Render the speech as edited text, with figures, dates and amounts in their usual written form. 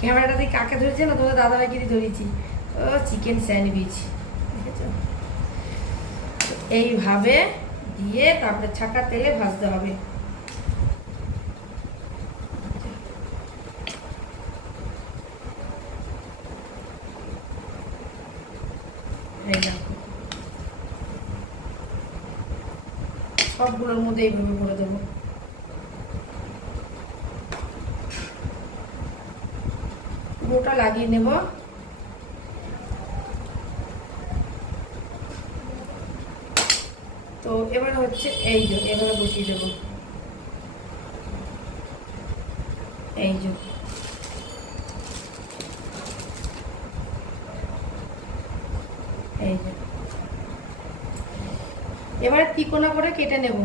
ক্যামেরাটাতে কাকে ধরেছে না, তোমাদের দাদাভাইকে দিয়ে ধরেছি। ও চিকেন স্যান্ডউইচ, দেখেছ? এইভাবে দিয়ে তারপরে ছাকা তেলে ভাজতে হবে। সবগুলোর মধ্যে এইভাবে করে দেবো। পুরোটা লাগিয়ে নেব। তো এবার হচ্ছে এই যে এভাবে বসিয়ে দেবো, এই যে এই যে এবারে তিকোনা করে কেটে নেব।